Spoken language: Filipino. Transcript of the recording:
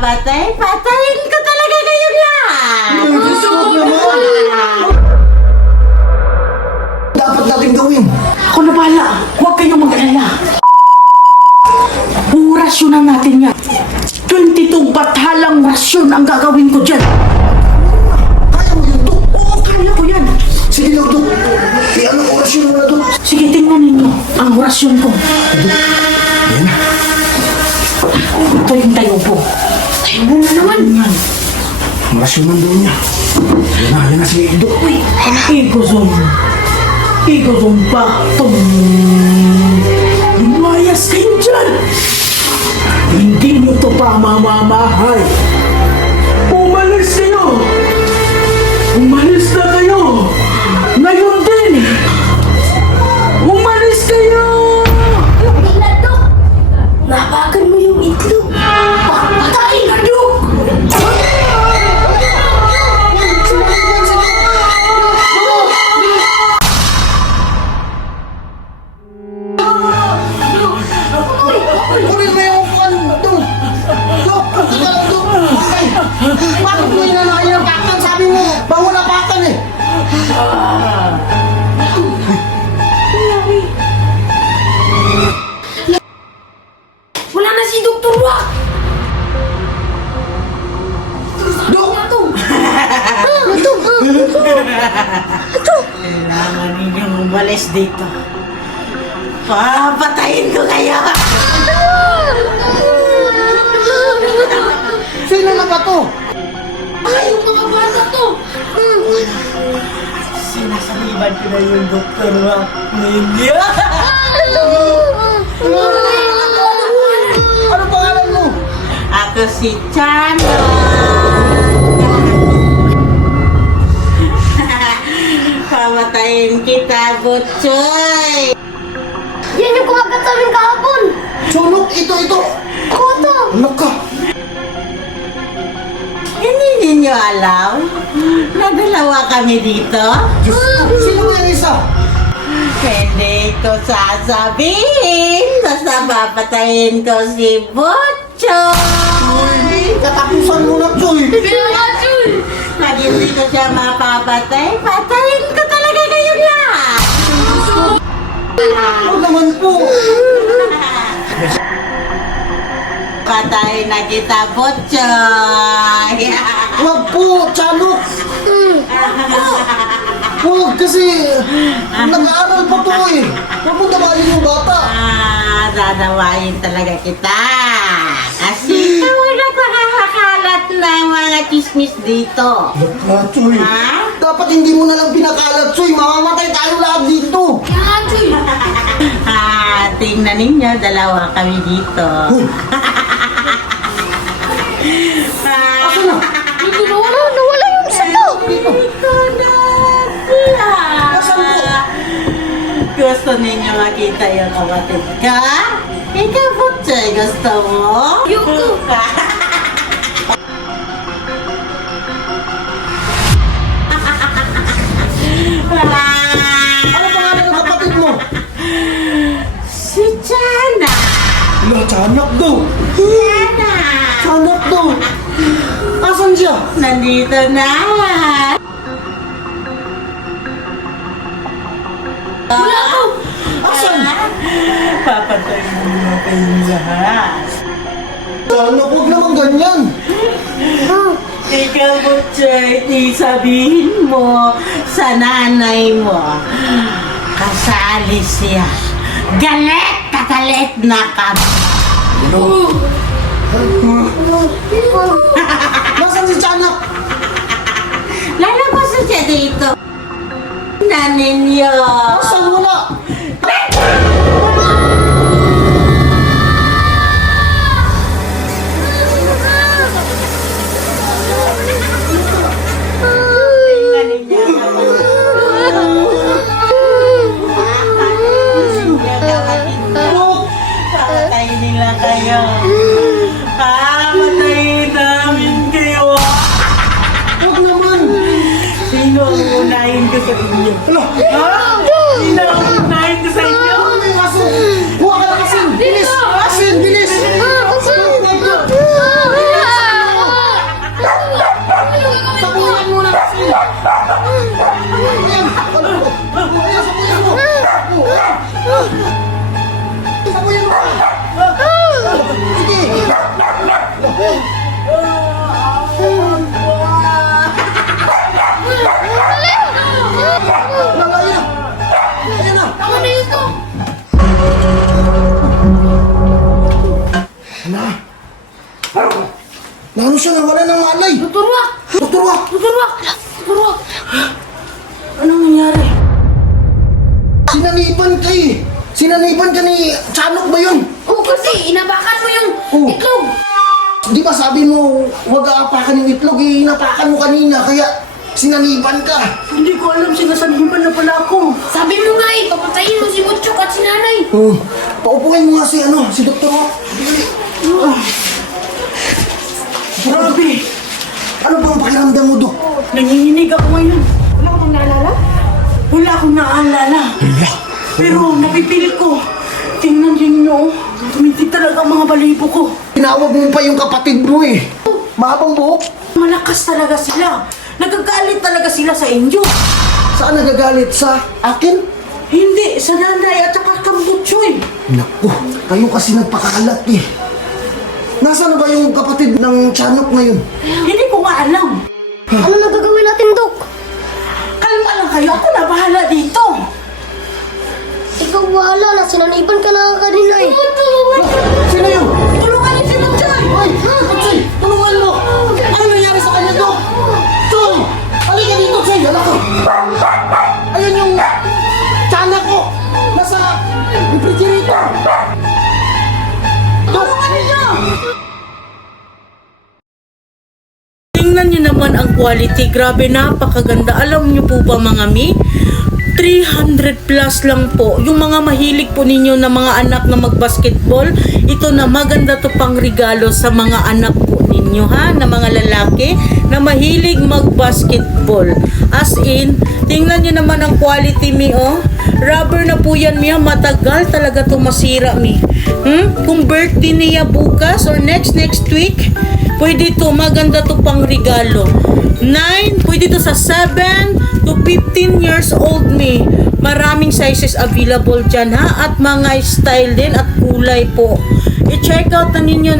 mapapatay, patayin ko talaga kayong lahat! Dapat natin gawin. Ako na bahala. Huwag kayong mag-alala. Rasyonan natin yan. 22 batalang rasyon ang gagawin ko dyan. Kaya mo yun, Dok. Oo, kaya ko yan. Sige lang, Dok. Ano orasyon mo na, Dok? Sige, tingnan ninyo ang rasyon ko. Yan na. Ito yung tayo po. Tayo mo na naman. Yan. Orasyon man doon niya. Yan na si Dok. Uy, Igozon. Igozon ba? Lumayas kayo dyan. Hindi nyo to pa mamamahay. Umalis kayo. Umalis na kayo. Ngayon din. Umalis kayo. Dok! Nabagan mo yung itlog! Papatayin ka, Dok! Kunin mo yung upuan, Dok. Dok, Dok. Bakit? Bakit mo inanahin ang paktan? Sabi mo, bawal na paktan eh. Wala na si Dr. Wak! Dok! Kailangan ninyong umalis dito. Papatayin ko kayo! Sino na ba to? Ay, yung mga bata to! Sinasabihan ko na yung doktor mo. Hindi! Ano pangalan mo? Ako si Chano! Pamatayin kita, Butchoy! Yan yung kumagat sa amin kahapon! Sunok, ito. Koto! Ano ka? Hindi ninyo alam na dalawa kami dito? Diyos ko, sino yung isa? Hindi ko sasabihin. Basta papatayin ko si Butchoy! Katapusan mo na, Choy. Pinakachoy! Pag hindi ko siya mapapatay, patayin ko talaga kayong lahat! Ano naman po? Patay na kita, Butchoy! Huwag po, Chanok. Huwag kasi nag-aaral pa po eh. Huwag mo tabalin yung bata. Dadawain talaga kita. Kasi ikaw ang nagkakakalat ng mga chismis dito. Ah, Choy. Ha? Dapat hindi mo na lang pinakalat, Choy. Mamamatay tayo lahat dito. Pinakachoy! Tingnan ninyo, dalawa kami dito. Asa na? Dito nawala yung isa to! Ito na sila. Asan po? Gusto ninyo makita yung kapatid ka? Ikaw, Butchoy, gusto mo? Yuko! Ano pangalan ng kapatid mo? Si Chana! Wala, Chanak daw. Chana! Chanak daw. Asan siya? Nandito na! Wala ko! Asan? Papatay mo na kayong lahat. Chanak, huwag naman ganyan. Ikaw, Butchoy, sabihin mo sa nanay mo, kasali siya. Galit na galit na kami. Nasaan si Chanak? Lalabas na siya dito. Naninyo. Asan? Wala. Patayin nila kayo. Patayin namin kayo. Huwag naman. Sino ang unahin ko sa inyo? Hala. Ha? Sino ang unahin ko sa inyo? Asin. Huwag ka na asin. Bilis. Asin, bilis. Ayun na. Tama na ito. Lalo siya nawala ng malay. Dr. Wak! Dr. Wak! Dr. Wak! Dr. Wak! Anong nangyari? Sinaniban ka ni Chanok ba yun? Oo, kasi inabakan mo yung Oo. itlog. Di ba sabi mo, huwag aapakan yung itlog eh, inapakan mo kanina, kaya sinaniban ka. Hindi ko alam, sinasabihan na pala ako. Sabi mo nga eh, papatayin mo si Butchok at si Nanay. Paupuin mo nga si Dr. Wak. Grabe, Ano ba ang pakiramdam mo, Dok? nanginginig ako ngayon. Wala akong naalala? Wala akong naalala. Pero napipilit ko. Tingnan ninyo, tuminti talaga ang mga balibo ko. Tinawag mo pa yung kapatid mo eh. Mahabang buhok. Malakas talaga sila. Nagagalit talaga sila sa inyo. Saan nagagalit? Sa akin? Hindi, sa nanay at saka kambutsoy. Naku, kayo kasi nagpakalat eh. Nasaan na ba yung kapatid ng Chanok ngayon? Hindi ko nga alam. Ano na gagawin natin, Dok? Kalma lang kayo, ako na bahala dito. Ikaw bahala na, sinaniban ka na kanina eh. Sino yun? Tulungan niyo si Butchoy! Ay! Choy! Tulungan mo! Ano nangyari sa kanya, Dok? Choy! Halika dito, Choy! Hala ka! Ayun yung Chanok ko! Nasa refrigerator! Tulungan niyo! Tingnan niyo naman ang quality. Grabe, napakaganda. Alam niyo po ba mga mi? 300 plus lang po. Yung mga mahilig po ninyo na mga anak na magbasketball, ito na maganda to pang regalo sa mga anak po ninyo ha, na mga lalaki na mahilig magbasketball. As in, tingnan nyo naman ang quality mi oh. Rubber na po yan mi, matagal talaga to masira mi. Kung birthday niya bukas or next week, pwede to, maganda to pang regalo. 9, pwede to sa 7 to 15 years old me. Maraming sizes available dyan ha, at mga style din at kulay po. I-check out na ninyo.